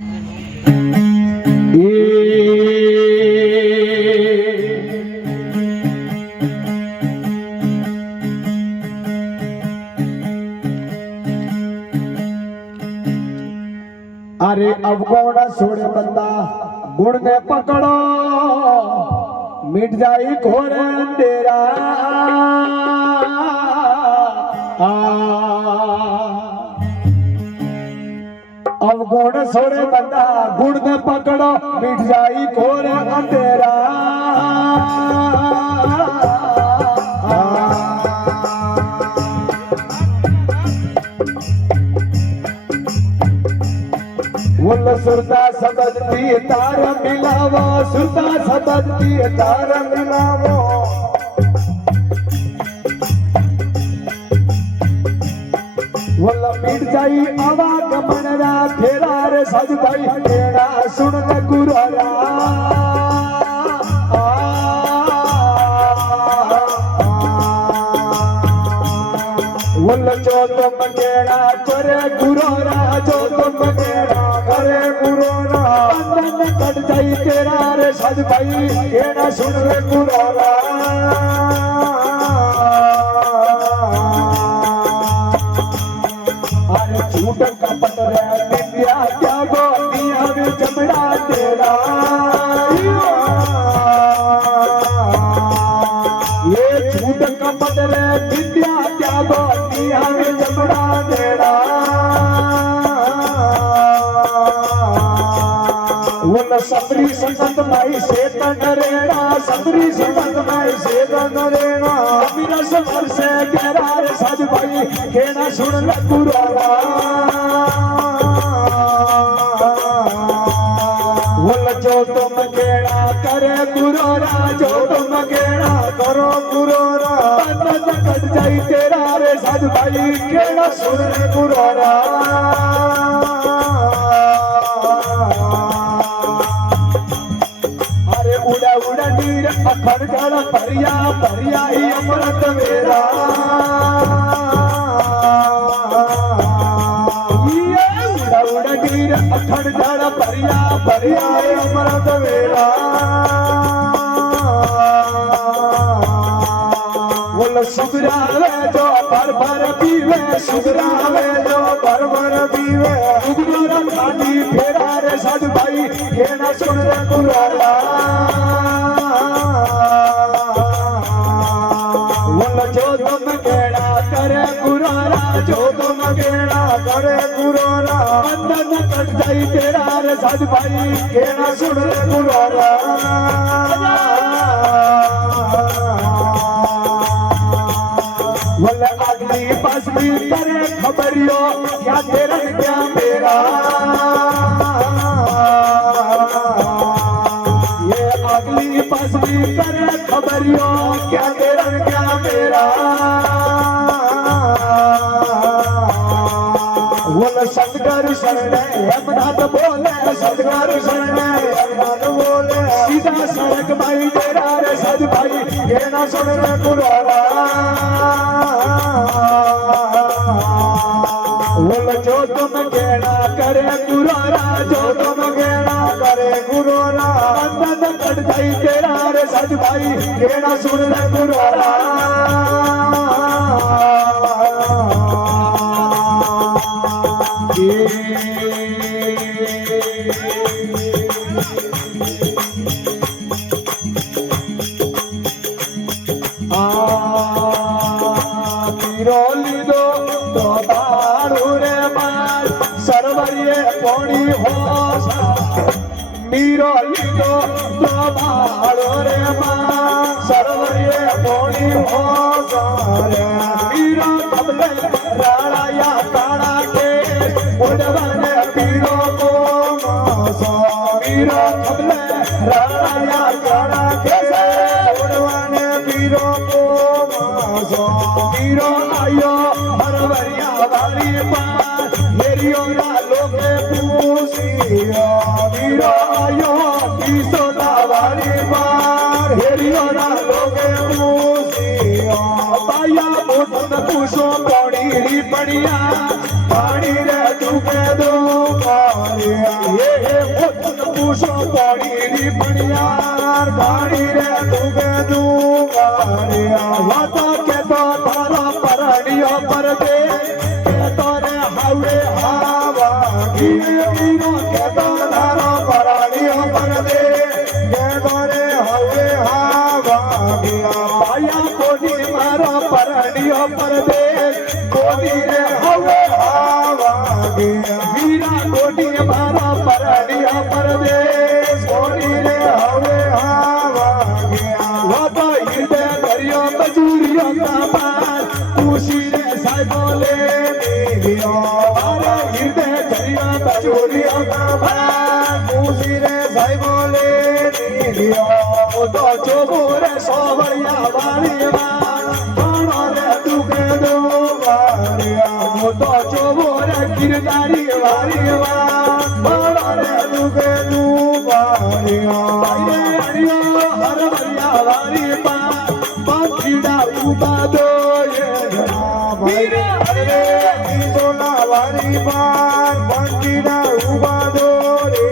अरे अब कौन छोड़े बंदा गुण ने पकड़ो मिट जाई घोर अंधेरा अब गुण छोड़े बंदा गुण ने पकड़ो मिट जाई घोर अंधेरा सुरता समझती तार मिलावो सुरता समझती तार मिलावो वो मिट जाई आवाज मनरा तेरा रे सज भाई तेरा सुन ले गुरुरा वो जो तुम केड़ा करे गुरुरा जो तुम केड़ा करे गुरुरा बंधन कट जाई तेरा रे सज भाई केड़ा सुन ले गुरुरा अरे झूठ कपट रे विद्या त्यागो दिया में चमड़ा तेरा ये झूठ कपट रे विद्या त्यागो दिया में चमड़ा तेरा सबरी संगत माई से तनरेना सबरी संगत माई से तनरेना मेरा सफर से करार सज भाई केना सुन ले गुरुरा वो जो तुम केड़ा करे गुरुरा जो तुम केड़ा करो गुरुरा बंधन कट जाई तेरा रे सज भाई केना सुन ले गुरुरा अखड़ गड़ परिया परिया ही अमृत मेरा उड़ा उड़ा नीर अखड़ गड़ परिया परिया ही अमृत मेरा बोल सुगरावे जो भर भर पीवे सुगरावे जो भर भर पीवे उगरा खानी फेरा रे सज भाई केना सुन रे गुरुरा जो तुम केड़ा करे गुरुरा जो तुम केड़ा करे गुरुरा बंधन कट जाई तेरा रे सज भाई केना सुन रे गुरुरा बोले अगली पसली करे खबरियो क्या तेरा क्या मेरा ये अगली पसली करे खबरियो क्या तेरा क्या मेरा बोले सतगुरु शरण हेमनाथ बोले सतगुरु शरण हेमनाथ बोले सीधा सड़क भाई तेरा रे सज भाई केना सुन रे गुरुरा बोले जो तुम केड़ा करे गुरुरा जो तुम केड़ा करे गुरुरा बंधन कट जाई तेरा रे सज भाई केना सुन रे गुरुरा पौड़ी हो मीरो लिखो तो भाड़ो रे मां सरवरिये पौड़ी हो सारे मीरो कबले राणा या काड़ा के उड़वाने पीरो को मासा मीरो कबले राणा या काड़ा के उड़वाने पीरो को मासा मीरो आयो हरवरिया वाली पार मेरियो लोगे पूसिया मीरा आयो किसोदा वाली बार हेरियो ना लोगे पूसिया पाया मोटन पूछो पौड़ी री पड़िया पानी रे चुके दो पारिया ये मोतन पूछो पड़ी बनियार गाड़ी रे दुगे दुगाड़िया वाता के तो तारा परड़िया पर दे के तोरे हावे हावा गिरो के तो तारा परड़िया पर दे के तोरे हावे हावा गिया पाया कोनी मारा परड़िया पर दे कोनी रे हावे हावा गिया वीरा कोनी मारा परड़िया पर दे कोनी रे हावे हावा गिया वाता हृदय करियो मजूरिया का पार खुशी रे साइबोले मिलियो अरे हृदय करियो मजूरिया का पार खुशी रे साइबोले मिलियो ओ तो चोबोरे सोवरिया वालिया बाणो रे दुगे दो वालिया ओ तो चोबोरे किरदारी वालिया बाणो रे दुगे दो वालिया बाईरे अड़ियो हर वरिया वालिया पंखीड़ा उबा दो ये वीरा अरे सोना वाली बार पंखीड़ा उबा दो रे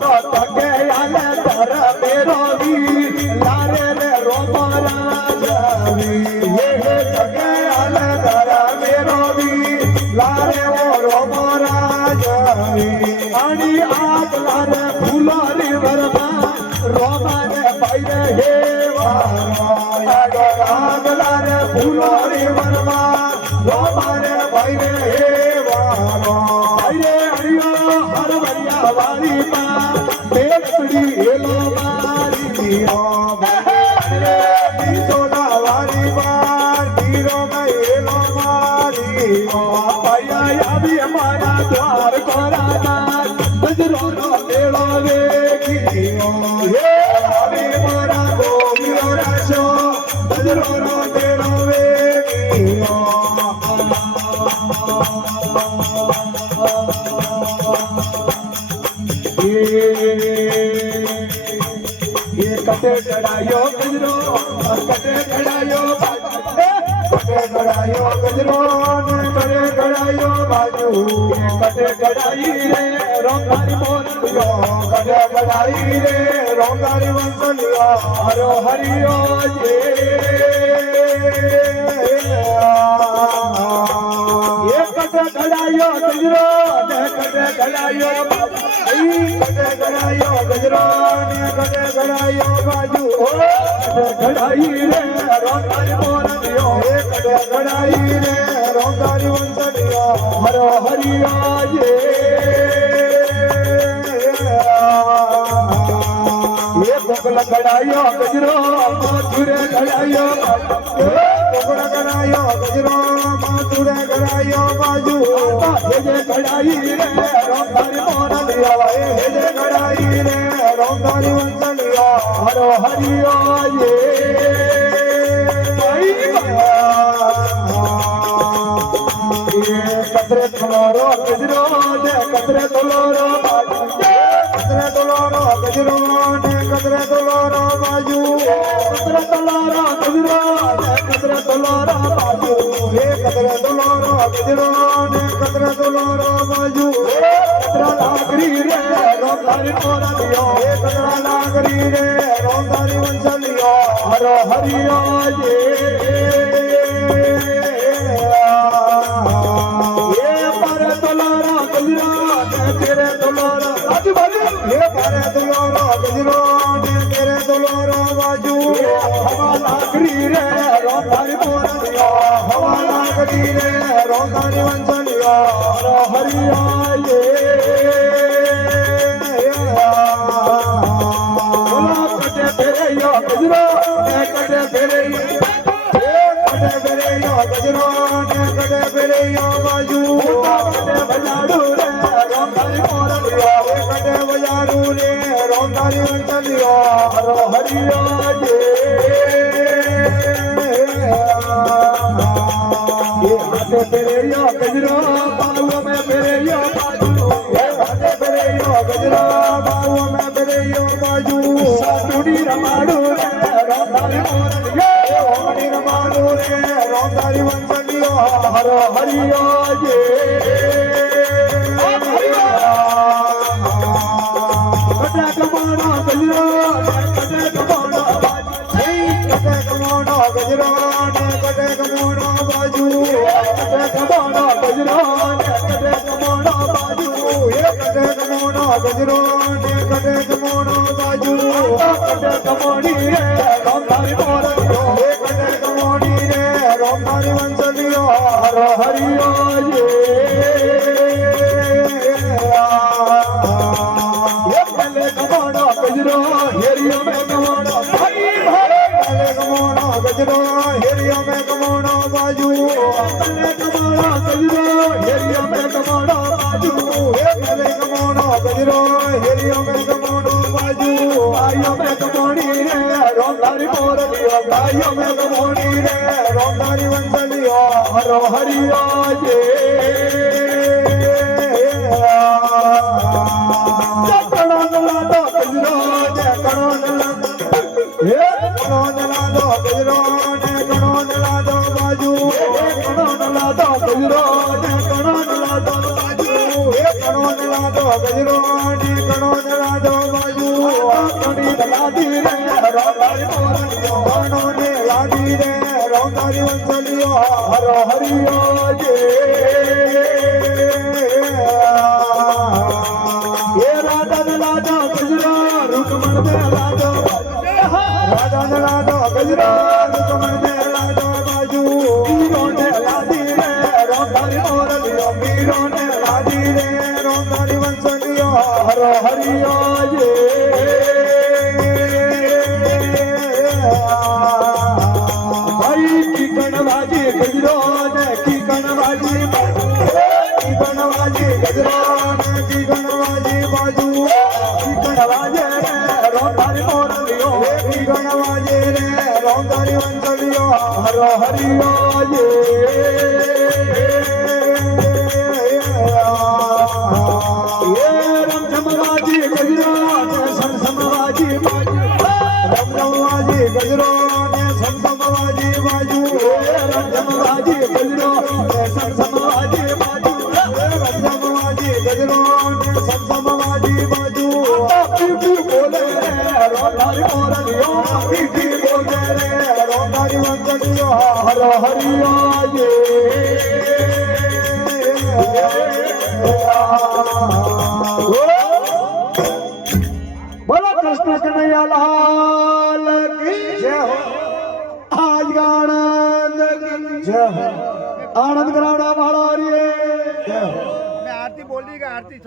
तो तके आले तर मेरो वी लारे रे रोमरा जावी ये तके आले तर मेरो वी लारे वो रोमरा जावी आनी आग लारे फूलारी वरमा रोमाने पाइरे हे आग लारे फूलारी वरमा रोमाने पाइरे हे पाइरे अड़ियो हर वरिया वाली बेलड़ी हेलो मारी रे सोना वाली बार हीरो में हेलो मारी पाया अभी माया द्वार कोराना बजरो नो लेलो वेगियो हे अभी मोरा गोमियो राशो बजरो नो लेलो वेगियो ये कटे चढ़ायो गजरो कटे चढ़ायो कटे चढ़ायो गजरो ने करे चढ़ायो बाजू ये कटे चढ़ाई रे रोंगारी बोलियो कटे चढ़ाई रे रोंगारी वंशलियो हरो हरियो ये कटे चढ़ायो गजरो ने कटे चढ़ायो कटे चढ़ायो गजरो ने कटे चढ़ायो बाजू कटे चढ़ाई रे रोंगारी बोलियो कटे चढ़ाई रे रोंगारी वंशलियो हरो हरियो ये बोकला चढ़ायो गजरो माथुरे चढ़ायो बोकला चढ़ायो गजरो माथुरे चढ़ायो बाजू हे जे चढ़ाई रे रोंगारी बोलियो हे जे चढ़ाई रे रोंगारी वंशलियो हरो हरियो कतरे तोलोरो गजरो ने कतरे तोलोरो कतरे तोलोरो गजरो ने कतरे तोलोरो बाजू कतरे तोलोरो गजरो ने कतरे तोलोरो बाजू हे कतरे तोलोरो गजरो ने कतरे तोलोरो बाजू कतरा लागरी रे रोंगारी बोलियो हे कतरा लागरी रे रोंगारी वंशलियो हरो हरियो तेरे दुलारा बाजू बाजू ये पारे दुलारा गजरो ने तेरे दुलारा बाजू हवा लागरी रे रोंगारी बोलियो हवा लागरी रे रोंगारी वंशलियो हरो हरिया बोला कटे फेरे यो गजरो ने कटे फेरे कटे फेरे यो गजरो ने कटे फेरे यो बाजू कटे बजाड़ू रे रोंगारी बोलियो कटे बजाड़ू रे रोंगारी वंशलियो हरो हरियो ये हाथे फेरे यो गजरो बाहुओं में फेरे यो बाजू ये हाथे फेरे यो गजरो बाहुओं में फेरे यो बाजू साटुडी रमाड़ू रे रोंगारी बोलियो होड़ी रमाड़ू रे रोंगारी वंशलियो हरो हरियो ગજરો કટે કમોનો બાજુ કટે કમોનો ગજરો કટે કમોનો બાજુ કટે કમોનો ગજરો કટે કમોનો બાજુ કટે કમોનો ગજરો કટે કમોનો બાજુ કટે કમોણી રે રોમધારી મોરલીઓ કટે કમોણી રે રોમધારી વંશલીઓ હર હરિયો ये पहले कमाना गजरो हेरिया में कमाना भाई भाई पहले कमाना गजरो हेरिया में कमाना बाजू पहले कमाना गजरो हेरिया में कमाना बाजू पहले कमाना गजरो हेरिया में कमाना बाजू आयो में कमानी रे रोमधारी मोरलियो आयो में कमानी रे रोमधारी वंशलियो हर हरिया जे बोला कृष्ण कन्हैया लाल की जय हो। आज का आनंद की जय हो। आनंद करावड़ा वाला जय हो। मैं आरती बोली का आरती